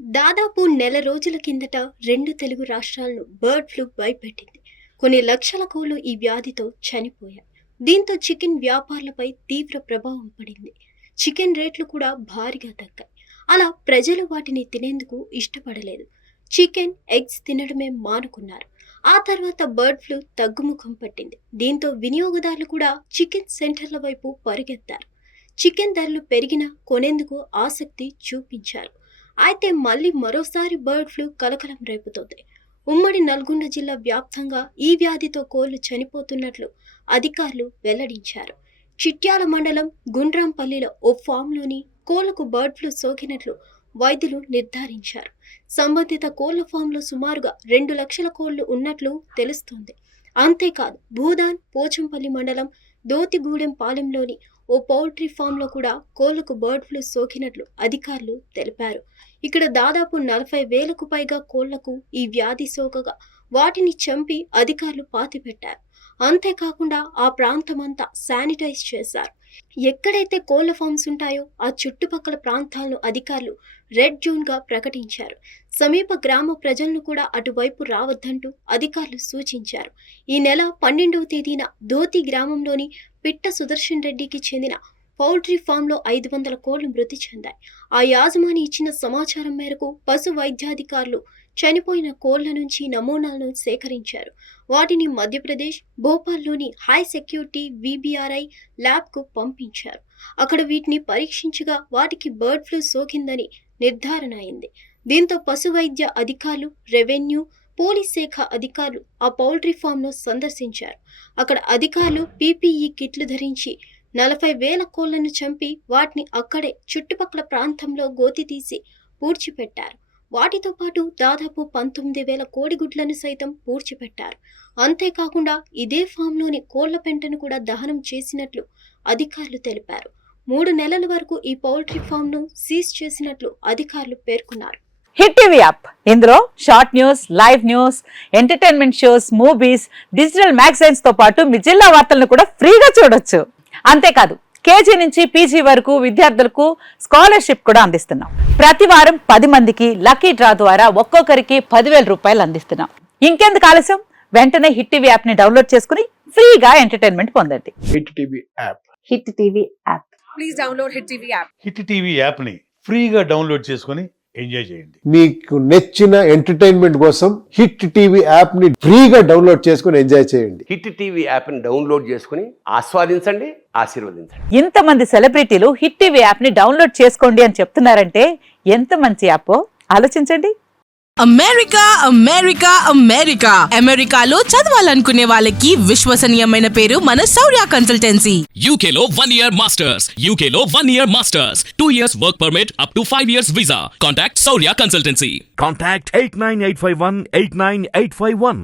దాదాపు నెల రోజుల కిందట 2 తెలుగు రాష్ట్రాలను బర్డ్ ఫ్లూ భయపెట్టింది. కొన్ని లక్షల కోళ్లు ఈ వ్యాధితో చనిపోయాయి. దీంతో చికెన్ వ్యాపారులపై తీవ్ర ప్రభావం పడింది. చికెన్ రేట్లు కూడా భారీగా తగ్గాయి. అలా ప్రజలు వాటిని తినేందుకు ఇష్టపడలేదు. చికెన్, ఎగ్స్ తినడమే మానుకున్నారు. ఆ తర్వాత బర్డ్ ఫ్లూ తగ్గుముఖం పట్టింది. దీంతో వినియోగదారులు కూడా చికెన్ సెంటర్ల వైపు పరిగెత్తారు. చికెన్ ధరలు పెరిగినా కొనేందుకు ఆసక్తి చూపించారు. అయితే మళ్ళీ మరోసారి బర్డ్ ఫ్లూ కలకలం రేపుతోంది. ఉమ్మడి నల్గొండ జిల్లా వ్యాప్తంగా ఈ వ్యాధితో కోళ్లు చనిపోతున్నట్లు అధికారులు వెల్లడించారు. చిట్యాల మండలం గుండ్రాంపల్లిలో ఓ ఫామ్లోని కోళ్లకు బర్డ్ ఫ్లూ సోకినట్లు వైద్యులు నిర్ధారించారు. సంబంధిత కోళ్ల ఫామ్లో సుమారుగా 2 లక్షల కోళ్లు ఉన్నట్లు తెలుస్తోంది. అంతేకాదు భూదాన్, పోచంపల్లి మండలం దోతిగూడెం పాలెంలోని ఓ పౌల్ట్రీ ఫామ్లో కూడా కోళ్లకు బర్డ్ ఫ్లూ సోకినట్లు అధికారులు తెలిపారు. ఇక్కడ దాదాపు 40,000కు పైగా కోళ్లకు ఈ వ్యాధి సోకగా వాటిని చంపి అధికారులు పాతిపెట్టారు. అంతేకాకుండా ఆ ప్రాంతమంతా శానిటైజ్ చేశారు. ఎక్కడైతే కోళ్ల ఫామ్స్ ఉంటాయో ఆ చుట్టుపక్కల ప్రాంతాలను అధికారులు రెడ్ జోన్గా ప్రకటించారు. సమీప గ్రామ ప్రజలను కూడా అటువైపు రావద్దంటూ అధికారులు సూచించారు. ఈ నెల 12వ తేదీన దోతి గ్రామంలోని పిట్ట సుదర్శన్ రెడ్డికి చెందిన పౌల్ట్రీ ఫామ్లో 500 కోళ్లు మృతి చెందాయి. ఆ యాజమాని ఇచ్చిన సమాచారం మేరకు పశు వైద్యాధికారులు చనిపోయిన కోళ్ల నుంచి నమూనాలను సేకరించారు. వాటిని మధ్యప్రదేశ్ భోపాల్లోని హై సెక్యూరిటీ VBRI ల్యాబ్కు పంపించారు. అక్కడ వీటిని పరీక్షించగా వాటికి బర్డ్ ఫ్లూ సోకిందని నిర్ధారణ అయింది. దీంతో పశు వైద్య అధికారులు, రెవెన్యూ, పోలీస్ శాఖ అధికారులు ఆ పౌల్ట్రీ ఫామ్ను సందర్శించారు. అక్కడ అధికారులు PPE కిట్లు ధరించి 40,000 కోళ్లను చంపి వాటిని అక్కడే చుట్టుపక్కల ప్రాంతంలో గోతి తీసి పూడ్చిపెట్టారు. వాటితో పాటు దాదాపు 19,000 కోడిగుడ్లను సైతం పూడ్చిపెట్టారు. అంతేకాకుండా ఇదే ఫామ్లోని కోళ్ల పెంటను కూడా దహనం చేసినట్లు అధికారులు తెలిపారు. 3 నెలల వరకు ఈ పౌల్ట్రీ ఫామ్ను సీజ్ చేసినట్లు అధికారులు పేర్కొన్నారు. హిట్ టీవీ యాప్, ఇందులో short news, live news, entertainment shows, movies, digital magazines తో పాటు మీ జిల్లా వార్తలను కూడా ఫ్రీగా చూడొచ్చు. అంతేకాదు KG నుంచి PG వరకు విద్యార్థులకు స్కాలర్షిప్ కూడా అందిస్తున్నాం. ప్రతి వారం 10 మందికి లక్కీ డ్రా ద్వారా ఒక్కొక్కరికి 10,000 రూపాయలు అందిస్తున్నాం. ఇంకెందుకు ఆలస్యం, వెంటనే హిట్ టీవీ యాప్ ని డౌన్లోడ్ చేసుకుని ఫ్రీగా ఎంటర్టైన్మెంట్ పొందండి. Hit TV app. Hit TV app. Please download hit TV app. Hit TV app ని ఫ్రీగా డౌన్లోడ్ చేసుకొని ఎంజాయ్ చేయండి. మీకు నచ్చిన ఎంటర్టైన్మెంట్ కోసం హిట్ టీవీ యాప్ ని ఫ్రీగా డౌన్లోడ్ చేసుకొని ఎంజాయ్ చేయండి. హిట్ టీవీ యాప్ ని డౌన్లోడ్ చేసుకుని ఆస్వాదించండి, ఆశీర్వదించండి. ఇంతమంది సెలబ్రిటీలు హిట్ టీవీ యాప్ ని డౌన్లోడ్ చేసుకోండి అని చెప్తున్నారంటే ఎంత మంచి యాప్ ఆలోచించండి. అమెరికా అమెరికా అమెరికా అమెరికాలో చదవాలనుకునే వాళ్ళకి విశ్వసనీయమైన పేరు మన శౌర్య కన్సల్టెన్సీ. UK లో 1 year masters. UK లో 1 year masters. 2 years work permit up to 5 years visa. Contact Saurya Consultancy. Contact 89851 89851.